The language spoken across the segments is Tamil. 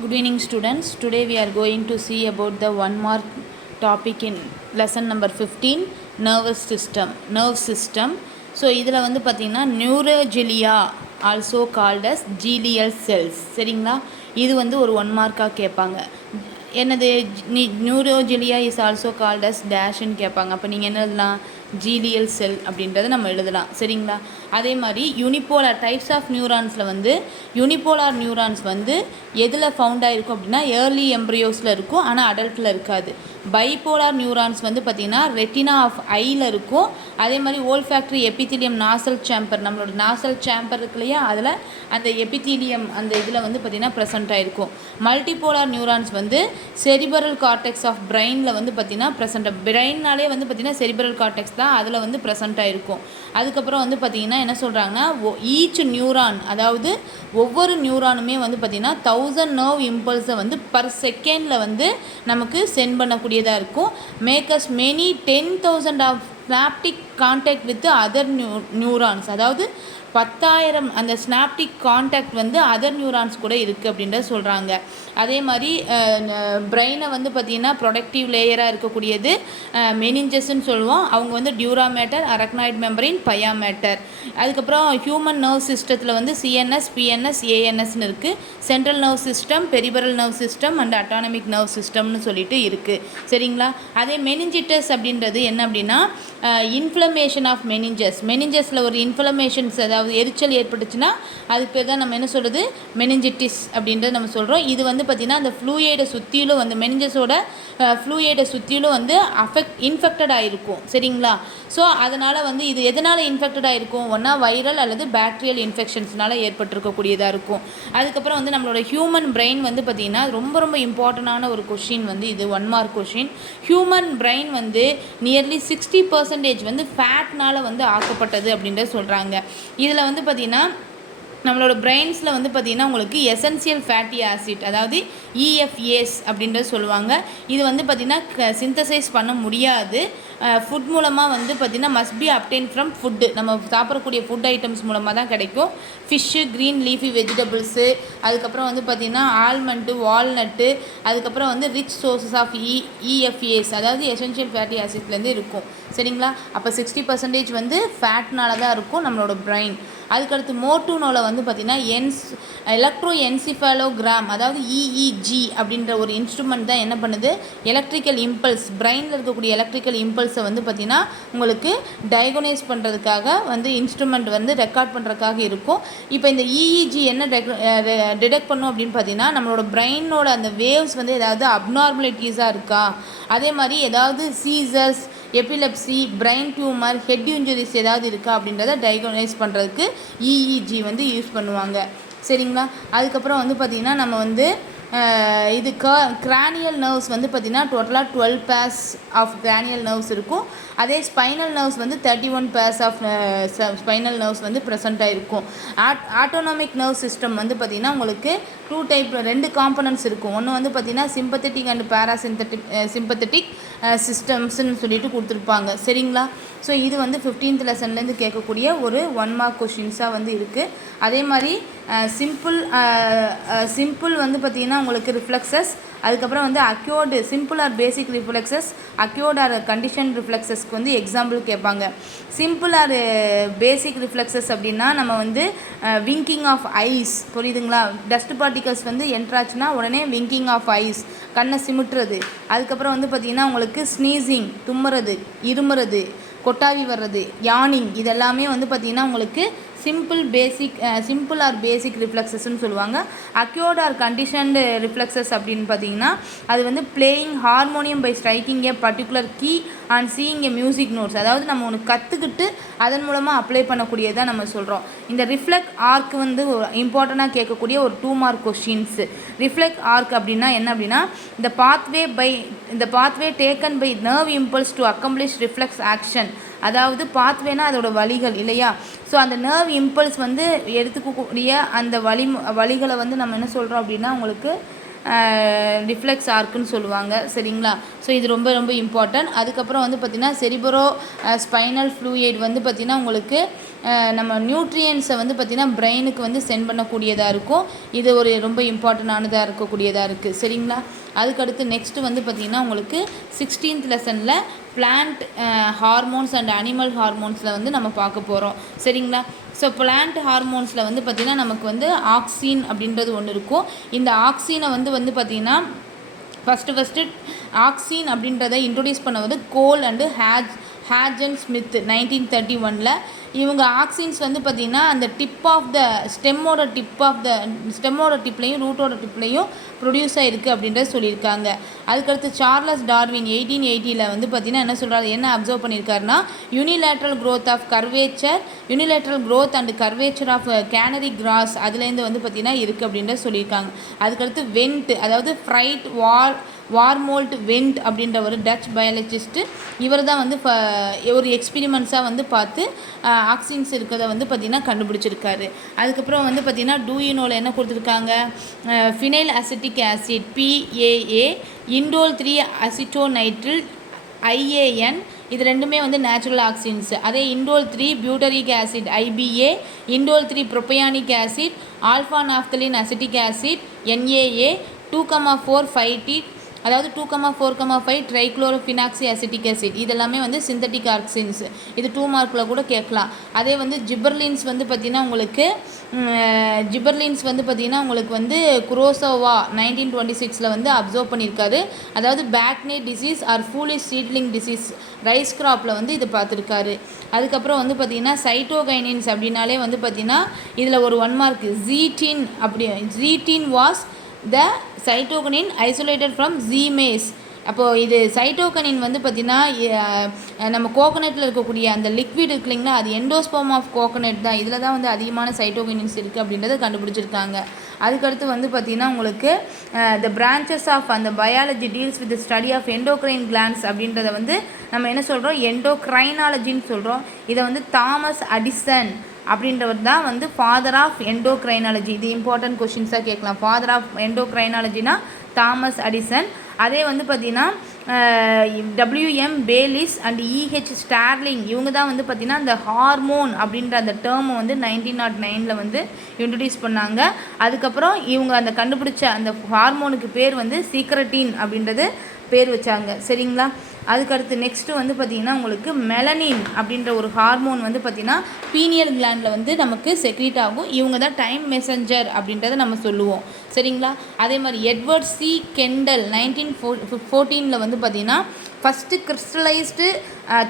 Good evening students. Today we are going to see about the 1 mark topic in lesson number 15, nervous system. Nerve system. So இதில் வந்து பார்த்திங்கன்னா நியூரோஜிலியா ஆல்சோ கால்ட் அஸ் ஜீலியல் செல்ஸ். சரிங்களா, இது வந்து ஒரு 1 மார்க்காக கேட்பாங்க. என்னது நியூரோஜிலியா இஸ் ஆல்சோ கால்ட் அஸ் டேஷ்ன்னு கேட்பாங்க. அப்போ நீங்கள் என்ன எழுதலாம்? ஜீலியல் செல் அப்படின்றத நம்ம எழுதலாம். சரிங்களா, அதே மாதிரி யூனிபோலார் டைப்ஸ் ஆஃப் நியூரான்ஸில் வந்து யூனிபோலார் நியூரான்ஸ் வந்து எதில் ஃபவுண்ட் ஆகிருக்கும் அப்படின்னா ஏர்லி எம்ப்ரியோஸில் இருக்கும், ஆனால் அடல்ட்டில் இருக்காது. பைபோலார் நியூரான்ஸ் வந்து பார்த்திங்கன்னா ரெட்டினா ஆஃப் ஐயில் இருக்கும். அதே மாதிரி ஓல்ஃபேக்டரி எபித்தீலியம் நாசல் சேம்பர், நம்மளோட நாசல் சேம்பர் இருக்கு இல்லையா, அதில் அந்த எபித்தீலியம் அந்த இதில் வந்து பார்த்திங்கன்னா ப்ரெசென்ட் ஆகிருக்கும். மல்டிபோலார் நியூரான்ஸ் வந்து செரிபரல் கார்டெக்ஸ் ஆஃப் பிரெயினில் வந்து பார்த்திங்கன்னா ப்ரெசென்ட், பிரெயின்னாலே வந்து பார்த்திங்கன்னா செரிபரல் கார்டெக்ஸ் தான் அதில் வந்து ப்ரெசென்ட் ஆகிருக்கும். அதுக்கப்புறம் வந்து பார்த்திங்கன்னா என்ன சொல்கிறாங்கன்னா, ஈச் நியூரான், அதாவது ஒவ்வொரு நியூரானுமே வந்து பார்த்திங்கன்னா 1000 நர்வ் இம்பல்ஸை வந்து பர் செகண்டில் வந்து நமக்கு சென்ட் பண்ணக்கூடியதாக இருக்கும். Makes many 10,000 of synaptic contact with other neurons, அதாவது 10,000 அந்த ஸ்னாப்டிக் கான்டாக்ட் வந்து அதர் நியூரான்ஸ் கூட இருக்குது அப்படின்றத சொல்கிறாங்க. அதே மாதிரி பிரெயினை வந்து பார்த்திங்கன்னா ப்ரொடக்டிவ் லேயராக இருக்கக்கூடியது மெனிஞ்சஸ்ன்னு சொல்லுவோம். அவங்க வந்து dura mater, arachnoid membrane, pia mater. அதுக்கப்புறம் ஹியூமன் நர்வ் சிஸ்டத்தில் வந்து சிஎன்எஸ், பிஎன்எஸ், ஏஎன்எஸ்ன்னு இருக்குது. Central nerve system, peripheral nerve system and autonomic nerve சிஸ்டம்னு சொல்லிட்டு இருக்குது. சரிங்களா, அதே மெனிஞ்சிட்டஸ் அப்படின்றது என்ன அப்படின்னா இன்ஃப்ளமேஷன் ஆஃப் மெனிஞ்சஸ். மெனிஞ்சஸில் ஒரு இன்ஃப்ளமேஷன்ஸ், அதாவது எரிச்சல் ஏற்பட்டுச்சுன்னா அதுக்கு பேர் தான் நம்ம என்ன சொல்கிறது, மெனிஞ்சிட்டிஸ் அப்படின்றத நம்ம சொல்கிறோம். இது வந்து பார்த்திங்கன்னா அந்த ஃப்ளூயிடை சுற்றிலும் வந்து மெனிஞ்சஸோட ஃப்ளூயிடை சுற்றிலும் வந்து இன்ஃபெக்டட் ஆகிருக்கும். சரிங்களா, ஸோ அதனால் வந்து இது எதனால் இன்ஃபெக்டட் ஆகிருக்கும்? ஒன்றா வைரல் அல்லது பாக்டீரியல் இன்ஃபெக்ஷன்ஸ்னால ஏற்பட்டிருக்கக்கூடியதாக இருக்கும். அதுக்கப்புறம் வந்து நம்மளோட ஹியூமன் பிரெயின் வந்து பார்த்திங்கன்னா ரொம்ப ரொம்ப இம்பார்ட்டண்டான ஒரு கொஷின் வந்து இது 1 மார்க் கொஷின். ஹியூமன் பிரெயின் வந்து நியர்லி 60% வந்து ஃபேட்னால் வந்து ஆக்கப்பட்டது அப்படின்றத சொல்கிறாங்க. இதில் வந்து பார்த்திங்கன்னா நம்மளோட பிரெயின்ஸில் வந்து பார்த்திங்கன்னா உங்களுக்கு எசென்சியல் ஃபேட்டி ஆசிட், அதாவது இஎஃப்ஏஸ் அப்படின்றது சொல்லுவாங்க. இது வந்து பார்த்திங்கன்னா சிந்தசைஸ் பண்ண முடியாது. ஃபுட் மூலமாக வந்து பார்த்திங்கன்னா must be obtain from food, நம்ம சாப்பிடக்கூடிய ஃபுட் ஐட்டம்ஸ் மூலமாக தான் கிடைக்கும். ஃபிஷ்ஷு, க்ரீன் லீஃபி வெஜிடபிள்ஸு, அதுக்கப்புறம் வந்து பார்த்திங்கன்னா ஆல்மண்ட்டு, வால்நட்டு, அதுக்கப்புறம் வந்து ரிச் சோர்ஸஸ் ஆஃப் இஎஃப்ஏஸ், அதாவது எசென்ஷியல் ஃபேட்டி ஆசிட்லேருந்து இருக்கும். சரிங்களா, அப்போ 60% வந்து ஃபேட்னால தான் இருக்கும் நம்மளோட பிரெயின். அதுக்கடுத்து மோட்டூனோவில் வந்து பார்த்திங்கன்னா எலக்ட்ரோ என்சிஃபாலோகிராம், அதாவது இஇஜி அப்படின்ற ஒரு இன்ஸ்ட்ருமெண்ட் தான் என்ன பண்ணுது, எலக்ட்ரிக்கல் இம்பல்ஸ், பிரெயினில் இருக்கக்கூடிய எலக்ட்ரிக்கல் இம்பல்ஸை வந்து பார்த்திங்கன்னா உங்களுக்கு டயக்னோஸ் பண்ணுறதுக்காக வந்து இன்ஸ்ட்ருமெண்ட் வந்து ரெக்கார்ட் பண்ணுறதுக்காக இருக்கும். இப்போ இந்த இஇஜி என்ன டிடெக்ட் பண்ணும் அப்படின்னு பார்த்தீங்கன்னா, நம்மளோட பிரெயினோட அந்த வேவ்ஸ் வந்து ஏதாவது அப்நார்மலிட்டிஸாக இருக்கா, அதே மாதிரி ஏதாவது scissors, epilepsy, brain tumour, head injuries ஏதாவது இருக்கா அப்படின்றத டயக்னோஸ் பண்ணுறதுக்கு இஇஜி வந்து யூஸ் பண்ணுவாங்க. சரிங்களா, அதுக்கப்புறம் வந்து பார்த்திங்கன்னா நம்ம வந்து இது கிரானியல் நர்வ்ஸ் வந்து பார்த்திங்கன்னா டோட்டலாக 12 பேர்ஸ் ஆஃப் கிரானியல் நர்வ்ஸ் இருக்கும். அதே ஸ்பைனல் நர்வ்ஸ் வந்து 31 பேர்ஸ் ஆஃப் ஸ்பைனல் நர்வ்ஸ் வந்து ப்ரெசண்ட்டாக இருக்கும். ஆட்டோனாமிக் நர்வ் சிஸ்டம் வந்து பார்த்திங்கன்னா உங்களுக்கு 2 டைப், 2 காம்பனன்ட்ஸ் இருக்கும். ஒன்று வந்து பார்த்திங்கன்னா சிம்பத்தட்டிக் அண்ட் சிம்பத்தட்டிக் சிஸ்டம்ஸ்ன்னு சொல்லிட்டு கொடுத்துருப்பாங்க. சரிங்களா, ஸோ இது வந்து 15th லெசன்லேருந்து கேட்கக்கூடிய ஒரு 1 மார்க் கொஷின்ஸாக வந்து இருக்குது. அதே மாதிரி சிம்பிள் வந்து பார்த்திங்கன்னா உங்களுக்கு ரிஃப்ளெக்ஸஸ், அதுக்கப்புறம் வந்து அக்யூர்டு சிம்பிள் ஆர் பேசிக் ரிஃப்ளெக்ஸஸ், அக்யூர்டு ஆர் கண்டிஷன் ரிஃப்ளெக்ஸஸ்க்கு வந்து எக்ஸாம்பிள் கேட்பாங்க. சிம்பிள் ஆர் பேசிக் ரிஃப்ளெக்ஸஸ் அப்படின்னா நம்ம வந்து விங்கிங் ஆஃப் ஐஸ், புரியுதுங்களா, டஸ்ட் பார்ட்டிகல்ஸ் வந்து என்ட்ராச்சுன்னா உடனே விங்கிங் ஆஃப் ஐஸ், கண்ணை சிமிட்டுறது. அதுக்கப்புறம் வந்து பார்த்திங்கன்னா உங்களுக்கு ஸ்னீசிங், தும்முறது, இருமுறது, கொட்டாவி வர்றது, யானிங், இதெல்லாமே வந்து பார்த்திங்கன்னா உங்களுக்கு சிம்பிள் ஆர் பேசிக் ரிஃப்ளெக்ஸஸ்ன்னு சொல்லுவாங்க. அக்யூர்ட் ஆர் கண்டிஷன்டு ரிஃப்ளெக்ஸஸ் அப்படின்னு பார்த்தீங்கன்னா அது வந்து playing harmonium by striking a particular key and seeing a music notes, அதாவது நம்ம ஒன்று கற்றுக்கிட்டு அதன் மூலமாக அப்ளை பண்ணக்கூடியதாக நம்ம சொல்கிறோம். இந்த ரிஃப்ளெக்ட் ஆர்க் வந்து இம்பார்ட்டண்ட்டாக கேட்கக்கூடிய ஒரு 2 மார்க் கொஷின்ஸு. ரிஃப்ளெக்ட் ஆர்க் அப்படின்னா என்ன அப்படின்னா இந்த pathway taken by nerve impulse to accomplish reflex action, அதாவது பாத்வேனா அதோட வழிகள் இல்லையா, ஸோ அந்த நர்வ் இம்பல்ஸ் வந்து எடுத்துக்கக்கூடிய அந்த வழிகளை வந்து நம்ம என்ன சொல்கிறோம் அப்படின்னா உங்களுக்கு ரிஃப்ளெக்ஸ் ஆர்க்குன்னு சொல்லுவாங்க. சரிங்களா, ஸோ ஸோ இது ரொம்ப ரொம்ப இம்பார்ட்டன்ட். அதுக்கப்புறம் வந்து பார்த்திங்கன்னா செரிப்ரோ ஸ்பைனல் ஃப்ளூயிட் வந்து பார்த்திங்கன்னா உங்களுக்கு நம்ம நியூட்ரியன்ஸை வந்து பார்த்திங்கன்னா பிரெயினுக்கு வந்து சென்ட் பண்ணக்கூடியதாக இருக்கும். இது ஒரு ரொம்ப இம்பார்ட்டண்டானதாக இருக்கக்கூடியதாக இருக்குது. சரிங்களா? அதுக்கடுத்து நெக்ஸ்ட்டு வந்து பார்த்திங்கன்னா உங்களுக்கு 16th லெசனில் பிளான்ட் ஹார்மோன்ஸ் அண்ட் அனிமல் ஹார்மோன்ஸில் வந்து நம்ம பார்க்க போகிறோம். சரிங்களா? ஸோ பிளான்ட் ஹார்மோன்ஸில் வந்து பார்த்திங்கன்னா நமக்கு வந்து ஆக்சின் அப்படின்றது ஒன்று இருக்கும். இந்த ஆக்சினை வந்து பார்த்திங்கன்னா ஃபஸ்ட்டு ஆக்சின் அப்படின்றத இன்ட்ரொடியூஸ் பண்ண வந்து கோல் அண்டு ஹேஜன் ஸ்மித் 1931. இவங்க ஆக்சின்ஸ் வந்து பார்த்திங்கன்னா அந்த ஸ்டெம்மோட டிப்லையும் ரூட்டோட டிப்லையும் ப்ரொடியூஸ் ஆகிருக்கு அப்படின்றத சொல்லியிருக்காங்க. அதுக்கடுத்து சார்லஸ் டார்வின் 1880 வந்து பார்த்திங்கன்னா என்ன சொல்கிறாரு, என்ன அப்சர்வ் பண்ணியிருக்காருன்னா unilateral growth and curvature of canary grass அதுலேருந்து வந்து பார்த்திங்கன்னா இருக்குது அப்படின்றத சொல்லியிருக்காங்க. அதுக்கடுத்து வெண்ட், அதாவது ஃப்ரைட் வார்மோல்ட் வெண்ட் அப்படின்ற ஒரு டச் பயாலஜிஸ்ட்டு, இவர் தான் வந்து ஒரு எக்ஸ்பிரிமெண்ட்ஸாக வந்து பார்த்து ஆக்சின்ஸ் இருக்கிறத வந்து பார்த்திங்கன்னா கண்டுபிடிச்சிருக்காரு. அதுக்கப்புறம் வந்து பார்த்திங்கன்னா டூயினோவில் என்ன கொடுத்துருக்காங்க, phenyl acetic acid PAA, indole 3 acetonitrile IAN, இது ரெண்டுமே வந்து நேச்சுரல் ஆக்சின்ஸ். அதே indole 3 butyric acid IBA, indole 3 propionic acid, alpha naphthalene acetic acid NAA, 2,4 5T, அதாவது 2,4,5 ட்ரைக்ளோரோஃபினாக்சி அசிட்டிக் ஆசிட், இதெல்லாமே வந்து சிந்தட்டிக் ஆக்சின்ஸ். இது 2 மார்க்கில் கூட கேட்கலாம். அதே வந்து ஜிபர்லின்ஸ் வந்து பார்த்திங்கன்னா உங்களுக்கு வந்து குரோசோவா 1926 வந்து அப்சர்வ் பண்ணியிருக்காரு. அதாவது bakanae disease or foolish seedling disease rice கிராப்பில் வந்து இது பார்த்துருக்காரு. அதுக்கப்புறம் வந்து பார்த்திங்கன்னா சைட்டோகைனின்ஸ் அப்படின்னாலே வந்து பார்த்திங்கன்னா இதில் ஒரு 1 mark zeatin was the cytokinin isolated from Zea mays. அப்போது இது சைட்டோகனின் வந்து பார்த்திங்கன்னா நம்ம கோகனட்டில் இருக்கக்கூடிய அந்த லிக்விட் இருக்கு இல்லைங்களா, அது எண்டோஸ்போம் ஆஃப் கோகனட் தான். இதில் தான் வந்து அதிகமான சைட்டோகனின்ஸ் இருக்குது அப்படின்றத கண்டுபிடிச்சிருக்காங்க. அதுக்கடுத்து வந்து பார்த்திங்கன்னா உங்களுக்கு த பிரான்ச்சஸ் ஆஃப் அந்த biology deals with study of endocrine glands அப்படின்றத வந்து நம்ம என்ன சொல்கிறோம், எண்டோக்ரைனாலஜின்னு சொல்கிறோம். இதை வந்து தாமஸ் அடிசன் அப்படின்றவர் தான் வந்து ஃபாதர் ஆஃப் எண்டோக்ரைனாலஜி. இது இம்பார்ட்டன்ட் கொஷின்ஸாக கேட்கலாம். ஃபாதர் ஆஃப் எண்டோக்ரைனாலஜினா தாமஸ் அடிசன். அதே வந்து பார்த்திங்கன்னா WM Bayliss and EH Starling, இவங்க தான் வந்து பார்த்திங்கன்னா அந்த ஹார்மோன் அப்படின்ற அந்த டேர்மை வந்து 1909 வந்து இன்ட்ரடியூஸ் பண்ணாங்க. அதுக்கப்புறம் இவங்க அந்த கண்டுபிடிச்ச அந்த ஹார்மோனுக்கு பேர் வந்து சீக்ரட்டின் அப்படின்றது பேர் வச்சாங்க. சரிங்களா? அதுக்கடுத்து நெக்ஸ்ட்டு வந்து பார்த்திங்கன்னா உங்களுக்கு மெலனின் அப்படின்ற ஒரு ஹார்மோன் வந்து பார்த்திங்கன்னா பீனியல் கிளாண்டில் வந்து நமக்கு செக்ரீட் ஆகும். இவங்க தான் டைம் மெசஞ்சர் அப்படின்றத நம்ம சொல்லுவோம். சரிங்களா? அதே மாதிரி எட்வர்ட் C. கெண்டல் 1914 வந்து பார்த்திங்கன்னா ஃபஸ்ட்டு கிறிஸ்டலைஸ்டு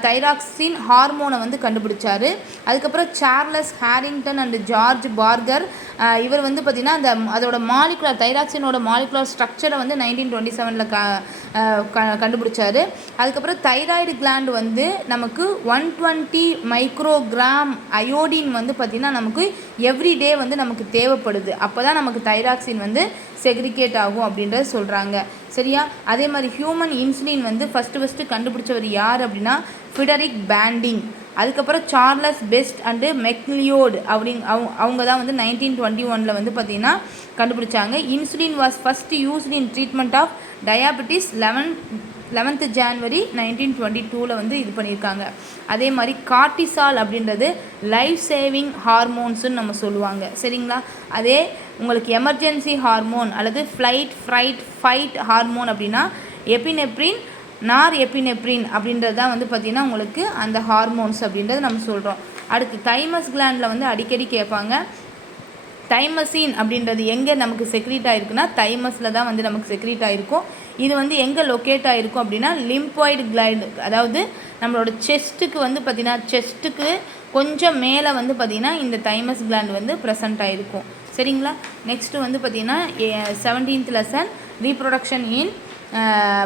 தைராக்சின் ஹார்மோனை வந்து கண்டுபிடிச்சார். அதுக்கப்புறம் சார்லஸ் ஹேரிங்டன் அண்ட் ஜார்ஜ் பார்கர், இவர் வந்து பார்த்திங்கன்னா அதோட தைராக்சினோட மாலிகுலர் ஸ்ட்ரக்சரை வந்து 1927 கண்டுபிடிச்சார். அதுக்கப்புறம் தைராய்டு கிளாண்ட் வந்து நமக்கு 120 மைக்ரோகிராம் அயோடின் வந்து பார்த்திங்கன்னா நமக்கு எவ்ரிடே வந்து நமக்கு தேவைப்படுது. அப்போ தான் நமக்கு தைராக்சின் வந்து செக்ரிகேட் ஆகும் அப்படின்றத சொல்கிறாங்க. சரியா? அதே மாதிரி ஹியூமன் இன்சுலின் வந்து ஃபஸ்ட்டு கண்டுபிடிச்சவர் யார் அப்படின்னா ஃபிடரிக் பேண்டிங். அதுக்கப்புறம் சார்லஸ் பெஸ்ட் அண்டு மெக்லியோடு அவங்க தான் வந்து 1921 வந்து பார்த்திங்கன்னா கண்டுபிடிச்சாங்க. Insulin was first used in treatment of diabetes 11th January 1922 வந்து இது பண்ணியிருக்காங்க. அதே மாதிரி கார்டிசால் அப்படின்றது லைஃப் சேவிங் ஹார்மோன்ஸுன்னு நம்ம சொல்லுவாங்க. சரிங்களா? அதே உங்களுக்கு எமர்ஜென்சி ஹார்மோன் அல்லது ஃபைட் ஹார்மோன் அப்படின்னா எபினெப்ரின், நார் எபினெப்ரின் அப்படின்றது தான் வந்து பார்த்திங்கன்னா உங்களுக்கு அந்த ஹார்மோன்ஸ் அப்படின்றத நம்ம சொல்கிறோம். அடுத்து தைமஸ் கிளாண்டில் வந்து அடிக்கடி கேட்பாங்க. தைமசின் அப்படின்றது எங்கே நமக்கு செக்ரீட் ஆகிருக்குன்னா தைமஸில் தான் வந்து நமக்கு செக்ரீட் ஆகிருக்கும். இது வந்து எங்கே லொக்கேட் ஆகிருக்கும் அப்படின்னா லிம்பாய்டு கிளைடு, அதாவது நம்மளோட செஸ்ட்டுக்கு வந்து பார்த்திங்கன்னா செஸ்ட்டுக்கு கொஞ்சம் மேலே வந்து பார்த்திங்கன்னா இந்த தைமஸ் கிளாண்ட் வந்து ப்ரெசண்ட் ஆகிருக்கும். சரிங்களா? நெக்ஸ்ட்டு வந்து பார்த்திங்கன்னா 17th lesson reproduction in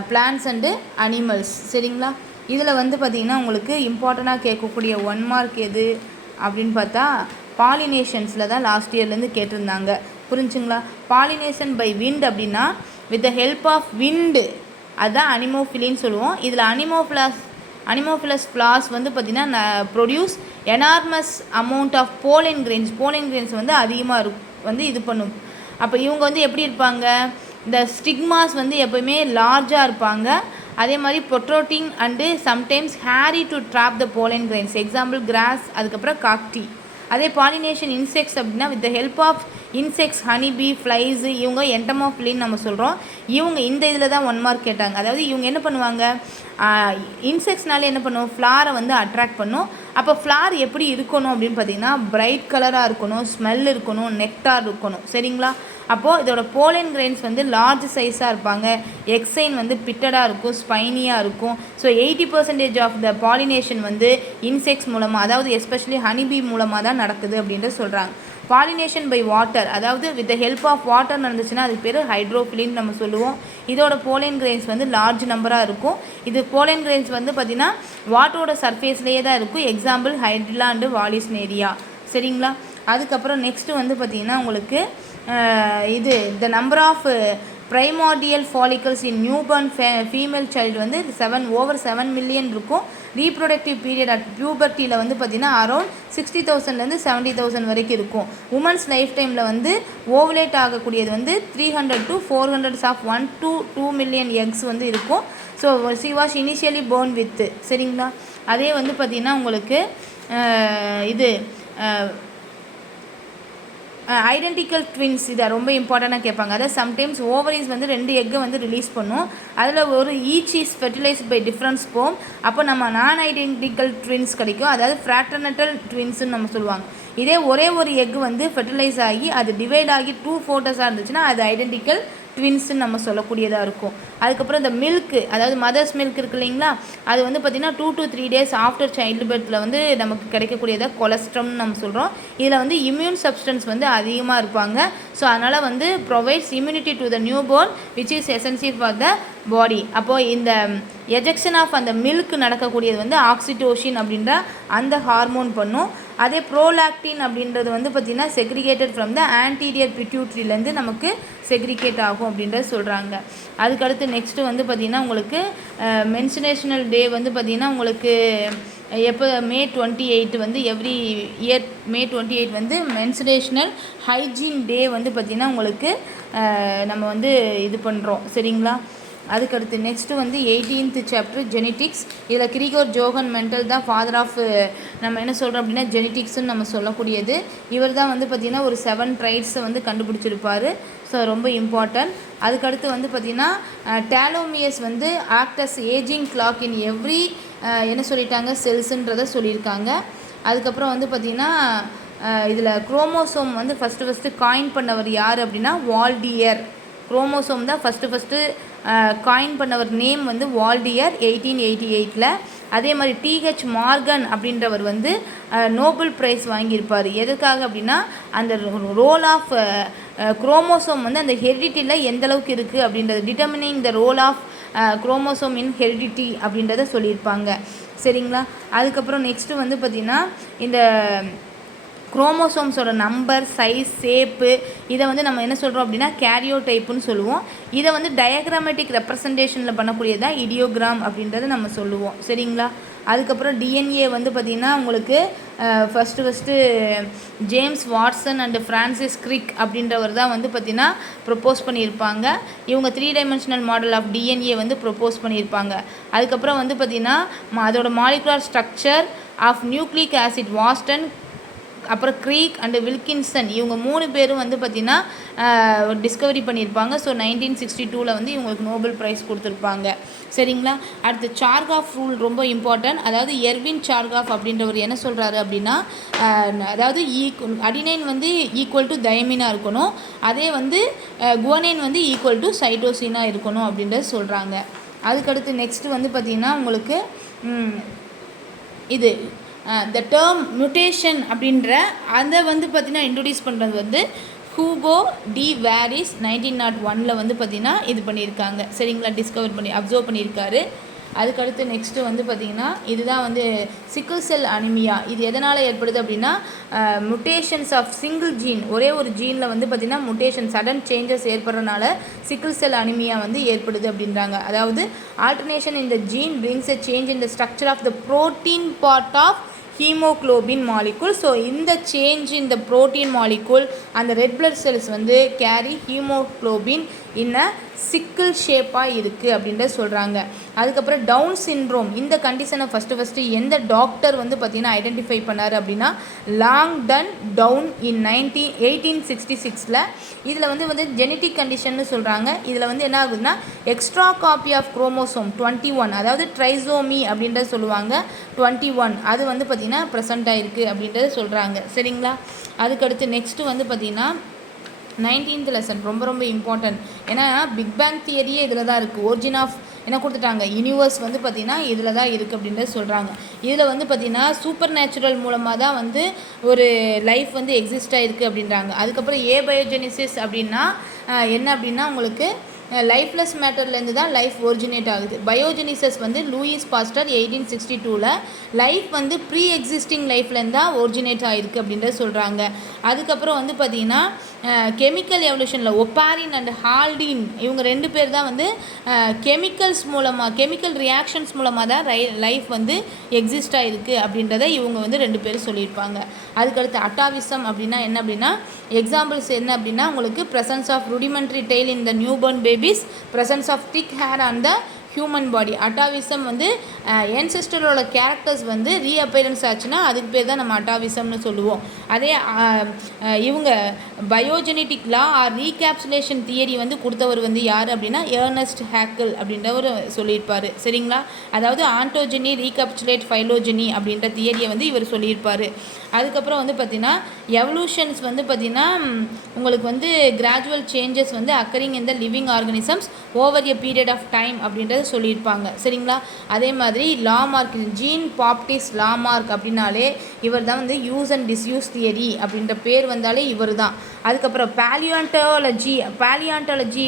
plants and animals. சரிங்களா? இதில் வந்து பார்த்திங்கன்னா உங்களுக்கு இம்பார்ட்டண்ட்டாக கேட்கக்கூடிய 1 மார்க் எது அப்படின்னு பார்த்தா பாலினேஷன்ஸில் தான் லாஸ்ட் இயர்லேருந்து கேட்டிருந்தாங்க. புரிஞ்சுங்களா? பாலினேஷன் பை விண்ட் அப்படின்னா with the help of wind, அதுதான் அனிமோஃபிலின்னு சொல்லுவோம். இதில் அனிமோஃபிலஸ் ஃப்ளாஸ் வந்து பார்த்திங்கன்னா produce enormous amount of pollen grains வந்து அதிகமாக வந்து இது பண்ணும். அப்போ இவங்க வந்து எப்படி இருப்பாங்க, இந்த ஸ்டிக்மாஸ் வந்து எப்போயுமே லார்ஜாக இருப்பாங்க. அதே மாதிரி protruting and sometimes hairy to trap the pollen grains, example grass, அதுக்கப்புறம் காக்டி. அதே பாலினேஷன் இன்செக்ட்ஸ் அப்படின்னா with the help of insects, honeybee, flies, இவங்க என்டமோஃபிலின்னு நம்ம சொல்கிறோம். இவங்க இந்த இதில் தான் 1 மார்க் கேட்டாங்க. அதாவது இவங்க என்ன பண்ணுவாங்க, இன்செக்ட்ஸ்னாலே என்ன பண்ணுவோம், ஃப்ளாரை வந்து அட்ராக்ட் பண்ணும். அப்போ ஃப்ளார் எப்படி இருக்கணும் அப்படின்னு பார்த்தீங்கன்னா பிரைட் கலராக இருக்கணும், ஸ்மெல் இருக்கணும், நெக்டார் இருக்கணும். சரிங்களா? அப்போது இதோட போலன் கிரெயின்ஸ் வந்து லார்ஜ் சைஸாக இருப்பாங்க. எக்ஸைன் வந்து பிட்டடாக இருக்கும், ஸ்பைனியாக இருக்கும். ஸோ 80% ஆஃப் த பாலினேஷன் வந்து இன்செக்ட்ஸ் மூலமாக, அதாவது எஸ்பெஷலி ஹனிபி மூலமாக தான் நடக்குது அப்படின்ட்டு சொல்கிறாங்க. பாலினேஷன் பை வாட்டர், அதாவது with the help of water நடந்துச்சுன்னா அதுக்கு பேர் ஹைட்ரோஃபிலின்னு நம்ம சொல்லுவோம். இதோட போலன் கிரெயின்ஸ் வந்து லார்ஜ் நம்பராக இருக்கும். இது போலன் கிரெயின்ஸ் வந்து பார்த்திங்கன்னா வாட்டரோட சர்ஃபேஸ்லேயே தான் இருக்கும். Example Hydrilla and Vallisneria. சரிங்களா? அதுக்கப்புறம் நெக்ஸ்ட்டு வந்து பார்த்திங்கன்னா உங்களுக்கு இது the number of primordial follicles in newborn female child வந்து over 7 மில்லியன் இருக்கும். ரீப்ரொடக்டிவ் பீரியட் அட் பியூபர்ட்டியில் வந்து பார்த்திங்கன்னா அரௌண்ட் 60,000 70,000 வரைக்கும் இருக்கும். உமன்ஸ் லைஃப் டைமில் வந்து ஓவலேட் ஆகக்கூடியது வந்து 300 to 400 of 1 to 2 million eggs வந்து இருக்கும். So she was initially born with. சரிங்களா? அதே வந்து பார்த்திங்கன்னா உங்களுக்கு இது ஐடென்டிக்கல் ட்வின்ஸ், இதை ரொம்ப இம்பார்ட்டண்ட்டாக கேட்பாங்க. அதாவது சம்டைம்ஸ் ஓவரிஸ் வந்து 2 எக்கை வந்து ரிலீஸ் பண்ணும். அதில் ஒரு each is fertilised by different sperm. அப்போ நம்ம நான் ஐடென்டிக்கல் ட்வின்ஸ் கிடைக்கும். அதாவது ஃப்ராட்டர்னட்டல் ட்வின்ஸுன்னு நம்ம சொல்லுவாங்க. இதே ஒரே ஒரு எக்கு வந்து ஃபெர்டிலைஸ் ஆகி அது டிவைட் ஆகி 2 ஃபோட்டோஸாக இருந்துச்சுன்னா அது ஐடென்டிக்கல் ட்வின்ஸுன்னு நம்ம சொல்லக்கூடியதாக இருக்கும். அதுக்கப்புறம் இந்த மில்க்கு, அதாவது மதர்ஸ் மில்க் இருக்குது இல்லைங்களா, அது வந்து பார்த்திங்கன்னா 2 to 3 days ஆஃப்டர் சைல்டு பர்த்தில் வந்து நமக்கு கிடைக்கக்கூடியதாக கொலஸ்ட்ரம்னு நம்ம சொல்கிறோம். இதில் வந்து இம்யூன் சப்ஸ்டன்ஸ் வந்து அதிகமாக இருப்பாங்க. ஸோ அதனால் வந்து provides immunity to the newborn which is essential for the body. அப்போது இந்த எஜெக்ஷன் ஆஃப் அந்த மில்க் நடக்கக்கூடியது வந்து ஆக்சிடோசின் அப்படின்ற அந்த ஹார்மோன் பண்ணும். அதே ப்ரோலாக்டின் அப்படின்றது வந்து பார்த்திங்கன்னா செக்ரிகேட்டட் ஃப்ரம் த ஆன்டீரியர் பிட்யூட்ரிலேருந்து நமக்கு செக்ரிகேட் ஆகும் அப்படின்றத சொல்கிறாங்க. அதுக்கடுத்து நெக்ஸ்ட்டு வந்து பார்த்திங்கன்னா உங்களுக்கு மென்சுரேஷனல் டே வந்து பார்த்திங்கன்னா உங்களுக்கு எப்போ May 28 வந்து எவ்ரி இயர் May 28 வந்து மென்சுரேஷனல் ஹைஜீன் டே வந்து பார்த்திங்கன்னா உங்களுக்கு நம்ம வந்து இது பண்ணுறோம். சரிங்களா? அதுக்கடுத்து நெக்ஸ்ட்டு வந்து 18th சாப்டர் ஜெனட்டிக்ஸ். இதில் கிரிகோர் ஜோகன் மெண்டல் தான் ஃபாதர் ஆஃப் நம்ம என்ன சொல்கிறோம் அப்படின்னா ஜெனட்டிக்ஸ்ன்னு நம்ம சொல்லக்கூடியது. இவர் தான் வந்து பார்த்திங்கன்னா ஒரு 7 ட்ரைட்ஸை வந்து கண்டுபிடிச்சிருப்பார். ஸோ ரொம்ப இம்பார்ட்டன்ட். அதுக்கடுத்து வந்து பார்த்திங்கன்னா டேலோமியஸ் வந்து acts ageing clock in every என்ன சொல்லிட்டாங்க செல்ஸுன்றதை சொல்லியிருக்காங்க. அதுக்கப்புறம் வந்து பார்த்திங்கன்னா இதில் குரோமோசோம் வந்து ஃபஸ்ட்டு காயின் பண்ணவர் யார் அப்படின்னா வால்டியர். குரோமோசோம் தான் ஃபஸ்ட்டு காயின் பண்ணவர் நேம் வந்து வால்டியர் 1888. அதே மாதிரி டிஹெச் மார்கன் அப்படின்றவர் வந்து நோபல் ப்ரைஸ் வாங்கியிருப்பார். எதுக்காக அப்படின்னா அந்த ரோல் ஆஃப் குரோமோசோம் வந்து அந்த ஹெரிடிட்டியில் எந்தளவுக்கு இருக்குது அப்படின்றது determining the role of chromosome in heredity அப்படின்றத சொல்லியிருப்பாங்க. சரிங்களா? அதுக்கப்புறம் நெக்ஸ்ட்டு வந்து பார்த்திங்கன்னா இந்த குரோமோசோம்ஸோட நம்பர், சைஸ், ஷேப்பு, இதை வந்து நம்ம என்ன சொல்கிறோம் அப்படின்னா கேரியோடைப்புன்னு சொல்லுவோம். இதை வந்து டயக்ராமேட்டிக் ரெப்ரசன்டேஷனில் பண்ணக்கூடியதான் இடியோகிராம் அப்படின்றத நம்ம சொல்லுவோம். சரிங்களா? அதுக்கப்புறம் டிஎன்ஏ வந்து பார்த்திங்கன்னா உங்களுக்கு first James Watson and Francis Crick அப்படின்றவர் தான் வந்து பார்த்திங்கன்னா ப்ரொப்போஸ் பண்ணியிருப்பாங்க. இவங்க 3 டைமென்ஷனல் மாடல் ஆஃப் டிஎன்ஏ வந்து ப்ரொப்போஸ் பண்ணியிருப்பாங்க. அதுக்கப்புறம் வந்து பார்த்திங்கன்னா அதோட molecular structure of nucleic acid வாஸ்டன், அப்புறம் க்ரீக் அண்டு வில்கின்சன், இவங்க 3 பேரும் வந்து பார்த்திங்கன்னா டிஸ்கவரி பண்ணியிருப்பாங்க. ஸோ 1962 வந்து இவங்களுக்கு நோபல் ப்ரைஸ் கொடுத்துருப்பாங்க. சரிங்களா? அடுத்து சார்காஃப் ரூல் ரொம்ப இம்பார்ட்டன்ட். அதாவது எர்வின் சார்காஃப் அப்படின்றவர் என்ன சொல்கிறாரு அப்படின்னா அதாவது அடினைன் வந்து ஈக்குவல் டு தைமினாக இருக்கணும், அதே வந்து குவனைன் வந்து ஈக்குவல் டு சைட்டோசினாக இருக்கணும் அப்படின்றத சொல்கிறாங்க. அதுக்கடுத்து நெக்ஸ்ட்டு வந்து பார்த்திங்கன்னா உங்களுக்கு இது த டேர்ம் மியூட்டேஷன் அப்படின்ற அதை வந்து பார்த்திங்கன்னா இன்ட்ரடியூஸ் பண்ணுறது வந்து ஹூகோ டி வேரிஸ் 1901 வந்து பார்த்திங்கன்னா இது பண்ணியிருக்காங்க. சரிங்களா? டிஸ்கவர் பண்ணி அப்சர்வ் பண்ணியிருக்காரு. அதுக்கடுத்து நெக்ஸ்ட்டு வந்து பார்த்திங்கன்னா இதுதான் வந்து சிக்கிள் செல் அனிமியா. இது எதனால் ஏற்படுது அப்படின்னா முட்டேஷன்ஸ் ஆஃப் சிங்கிள் ஜீன், ஒரே ஒரு ஜீனில் வந்து பார்த்திங்கன்னா முட்டேஷன் சடன் சேஞ்சஸ் ஏற்படுறதுனால சிக்கிள் செல் அனிமியா வந்து ஏற்படுது அப்படின்றாங்க. அதாவது alternation in the gene brings a change in the structure of the protein part of haemoglobin molecule. So இந்த சேஞ்ச் இந்த ப்ரோட்டீன் மாலிகுல் அந்த ரெட் பிளட் செல்ஸ் வந்து கேரி ஹீமோக்ளோபின் இன்ன சிக்கிள் ஷேப்பாக இருக்குது அப்படின்றத சொல்கிறாங்க. அதுக்கப்புறம் டவுன் சிண்ட்ரோம் இந்த கண்டிஷனை ஃபஸ்ட்டு எந்த டாக்டர் வந்து பார்த்திங்கன்னா ஐடென்டிஃபை பண்ணார் அப்படின்னா லாங்டன் டவுன் இன் 1866. இதில் வந்து ஜெனட்டிக் கண்டிஷன்னு சொல்கிறாங்க. இதில் வந்து என்ன ஆகுதுன்னா எக்ஸ்ட்ரா காப்பி ஆஃப் குரோமோசோம் 21 அதாவது ட்ரைசோமி அப்படின்றத சொல்லுவாங்க 21 அது வந்து பார்த்திங்கன்னா ப்ரெசென்ட் ஆகிருக்கு அப்படின்றத சொல்கிறாங்க. சரிங்களா? அதுக்கடுத்து நெக்ஸ்ட்டு வந்து பார்த்திங்கன்னா 19th லெசன் ரொம்ப இம்பார்ட்டன்ட். ஏன்னா பிக் பேங் தியரியே இதில் தான் இருக்குது. ஒரிஜின் ஆஃப் என்ன கொடுத்துட்டாங்க யூனிவர்ஸ் வந்து பார்த்திங்கன்னா இதில் தான் இருக்குது அப்படின்றத சொல்கிறாங்க. இதில் வந்து பார்த்திங்கன்னா சூப்பர் நேச்சுரல் மூலமாக தான் வந்து ஒரு லைஃப் வந்து எக்ஸிஸ்ட் ஆகிருக்கு அப்படின்றாங்க. அதுக்கப்புறம் பயோஜெனிசிஸ் அப்படின்னா என்ன அப்படின்னா உங்களுக்கு லைஃப்லெஸ் மேட்டர்லேருந்து தான் லைஃப் ஒரிஜினேட் ஆகுது. பயோஜெனிசஸ் வந்து லூயிஸ் பாஸ்டர் 1862 லைஃப் வந்து ப்ரீ எக்ஸிஸ்டிங் லைஃப்லேருந்து தான் ஒரிஜினேட் ஆகிருக்கு அப்படின்றத சொல்கிறாங்க. அதுக்கப்புறம் வந்து பார்த்திங்கன்னா கெமிக்கல் எவல்யூஷனில் ஒப்பாரின் அண்ட் ஹால்டின் இவங்க 2 பேர் தான் வந்து கெமிக்கல்ஸ் மூலமாக கெமிக்கல் ரியாக்ஷன்ஸ் மூலமாக தான் லைஃப் வந்து எக்ஸிஸ்ட் ஆகிருக்கு அப்படின்றத இவங்க வந்து 2 பேரும் சொல்லியிருப்பாங்க. அதுக்கடுத்து அட்டாவிசம் அப்படின்னா என்ன அப்படின்னா எக்ஸாம்பிள்ஸ் என்ன அப்படின்னா உங்களுக்கு presence of rudimentary tail in the newborn babies, presence of thick hair on the human body. Atavism வந்து ஏன்செஸ்டரோட கேரக்டர்ஸ் வந்து ரீஅப்பியரன்ஸ் ஆச்சுன்னா அதுக்கு பேர் தான் நம்ம அட்டாவிசம்னு சொல்லுவோம். அதே இவங்க பயோஜெனட்டிக் லா ஆர் ரீகேப்சுலேஷன் தியரி வந்து கொடுத்தவர் வந்து யார் அப்படின்னா ஏர்னஸ்ட் ஹேக்கிள் அப்படின்றவர் சொல்லியிருப்பார். சரிங்களா? அதாவது ஆண்டோஜெனி ரீகேப்சுலேட் ஃபைலோஜெனி அப்படின்ற தியரியை வந்து இவர் சொல்லியிருப்பார். அதுக்கப்புறம் வந்து பார்த்திங்கன்னா எவல்யூஷன்ஸ் வந்து பார்த்திங்கன்னா உங்களுக்கு வந்து கிராஜுவல் சேஞ்சஸ் வந்து occurring in the living organisms over a period of time அப்படின்றத சொல்லியிருப்பாங்க. சரிங்களா? அதே மாதிரி லாமார்க் ஜீன் பாப்டிஸ் லாமார்க் அப்படின்னாலே இவர் தான் வந்து யூஸ் அண்ட் டிஸ்யூஸ் தியரி அப்படின்ற பேர் வந்தாலே இவர் தான். அதுக்கப்புறம் palaeontology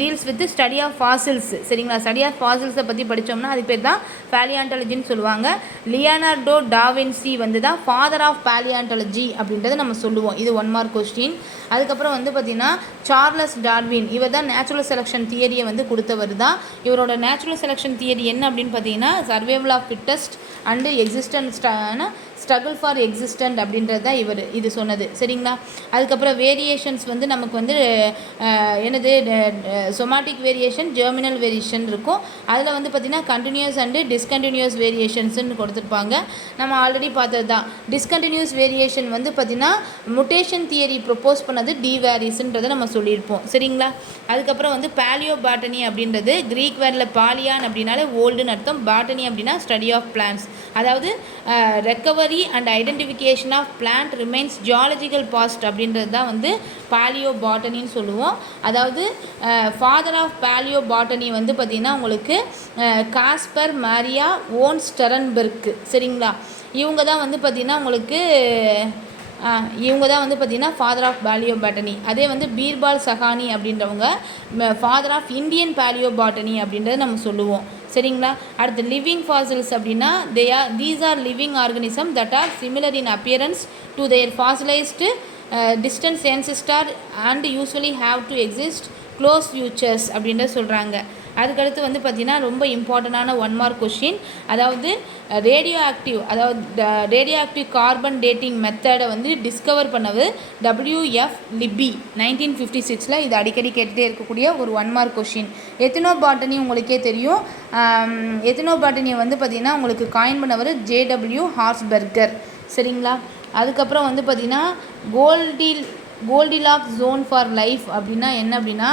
deals with study of fossils. சரிங்களா? ஸ்டடி ஆஃப் ஃபாசில்ஸை பற்றி படித்தோம்னா அது பேர் தான் பேலியான்டாலஜின்னு சொல்லுவாங்க. லியோனார்டோ டாவின்சி வந்து தான் ஃபாதர் ஆஃப் பேலியான்டாலஜி அப்படின்றத நம்ம சொல்லுவோம். இது 1 மார்க் கொஸ்டின். அதுக்கப்புறம் வந்து பார்த்திங்கன்னா சார்லஸ் டார்வின் இவர் தான் நேச்சுரல் செலெக்ஷன் தியரியை வந்து கொடுத்தவர் தான். இவரோட நேச்சுரல் செலெக்ஷன் தியரி என்ன அப்படின்னு பார்த்தீங்கன்னா சர்வைவல் ஆஃப் ஃபிட்டஸ்ட் அண்டு எக்ஸிஸ்டன்ஸ்டான ஸ்ட்ரகிள் ஃபார் எக்ஸிஸ்டன்ட் அப்படின்றது தான் இது சொன்னது. சரிங்களா? அதுக்கப்புறம் வேரியேஷன்ஸ் வந்து நமக்கு வந்து என்னது சொமாட்டிக் வேரியேஷன் ஜெர்மினல் வேரியேஷன் இருக்கும். அதில் வந்து பார்த்திங்கன்னா கண்டினியூஸ் அண்டு டிஸ்கண்டினியூஸ் வேரியேஷன்ஸ்ன்னு கொடுத்துருப்பாங்க. நம்ம ஆல்ரெடி பார்த்தது தான். டிஸ்கண்டினியூஸ் வேரியேஷன் வந்து பார்த்திங்கன்னா முட்டேஷன் தியரி ப்ரொப்போஸ் பண்ணது டி வேரிஸ்ன்றதை நம்ம சொல்லியிருப்போம். சரிங்களா? அதுக்கப்புறம் வந்து பேலியோ பாட்டனி அப்படின்றது கிரீக் வேர்டில் பாலியான் அப்படின்னாலே ஓல்டுன்னு அர்த்தம், பாட்டனி அப்படின்னா ஸ்டடி ஆஃப் பிளான்ஸ். அதாவது recovery and identification of plant remains geological past அப்படின்றது தான் வந்து பாலியோ பாட்டனின்னு சொல்லுவோம். அதாவது ஃபாதர் ஆஃப் பாலியோ பாட்டனி வந்து பார்த்திங்கன்னா உங்களுக்கு காஸ்பர் மாரியா ஓன் ஸ்டெரன்பெர்க். சரிங்களா? இவங்க தான் வந்து பார்த்திங்கன்னா உங்களுக்கு ஃபாதர் ஆஃப் பாலியோ பாட்டனி. அதே வந்து பீர்பால் சஹானி அப்படின்றவங்க father of Indian palaeobotany அப்படின்றத நம்ம சொல்லுவோம். சரிங்களா? அடுத்து லிவிங் ஃபாசில்ஸ் அப்படின்னா these are living organism that are similar in appearance to their fossilised distance ancestor and usually have to exist close futures அப்படின்றத சொல்கிறாங்க. அதுக்கடுத்து வந்து பார்த்திங்கன்னா ரொம்ப இம்பார்ட்டண்டான 1 மார்க் கொஷின். அதாவது ரேடியோ ஆக்டிவ் கார்பன் டேட்டிங் மெத்தடை வந்து டிஸ்கவர் பண்ணது WF லிப்பி 1956. இது அடிக்கடி கேட்டுகிட்டே இருக்கக்கூடிய ஒரு 1 மார்க் கொஷின். எத்தினோபாட்டனி உங்களுக்கே தெரியும். எத்தினோபாட்டனியை வந்து பார்த்திங்கன்னா உங்களுக்கு காயின் பண்ணவர் JW ஹார்ஸ்பெர்கர். சரிங்களா? அதுக்கப்புறம் வந்து பார்த்திங்கன்னா கோல்டிலாக் ஜோன் ஃபார் லைஃப் அப்படின்னா என்ன அப்படின்னா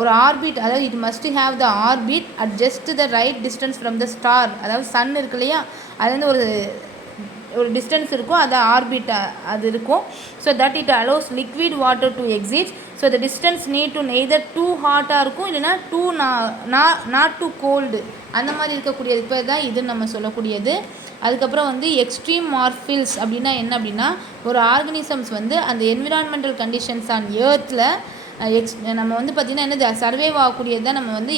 ஒரு ஆர்பிட், அதாவது it must have the orbit at just the right distance from the star. அதாவது சன் இருக்கு இல்லையா, அது வந்து ஒரு டிஸ்டன்ஸ் இருக்கும், அது ஆர்பிட் அது இருக்கும். So that it allows liquid water to exist. So the distance need to neither too ஹாட்டாக இருக்கும் இல்லைனா நாட் டூ கோல்டு, அந்த மாதிரி இருக்கக்கூடியது பேர் தான் இதுன்னு நம்ம சொல்லக்கூடியது. அதுக்கப்புறம் வந்து எக்ஸ்ட்ரீம் மார்ஃபில்ஸ் அப்படின்னா என்ன அப்படின்னா ஒரு ஆர்கனிசம்ஸ் வந்து அந்த என்விரான்மெண்டல் கண்டிஷன்ஸ் ஆன் ஏர்த்தில் நம்ம வந்து பார்த்திங்கன்னா என்னது சர்வைவ் ஆகக்கூடியது தான் நம்ம வந்து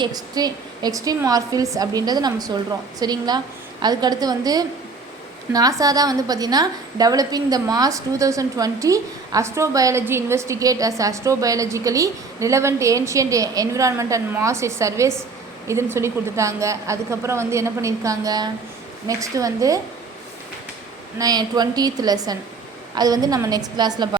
எக்ஸ்ட்ரீம் மார்ஃபில்ஸ் அப்படின்றத நம்ம சொல்கிறோம். சரிங்களா? அதுக்கடுத்து வந்து நாசா தான் வந்து பார்த்திங்கன்னா developing the Mars 2020 astrobiology investigate as astrobiologically relevant ancient environment and Mars is surveys இதுன்னு சொல்லி கொடுத்துட்டாங்க. அதுக்கப்புறம் வந்து என்ன பண்ணியிருக்காங்க, நெக்ஸ்ட்டு வந்து 20th லெசன் அது வந்து நம்ம நெக்ஸ்ட் கிளாஸில்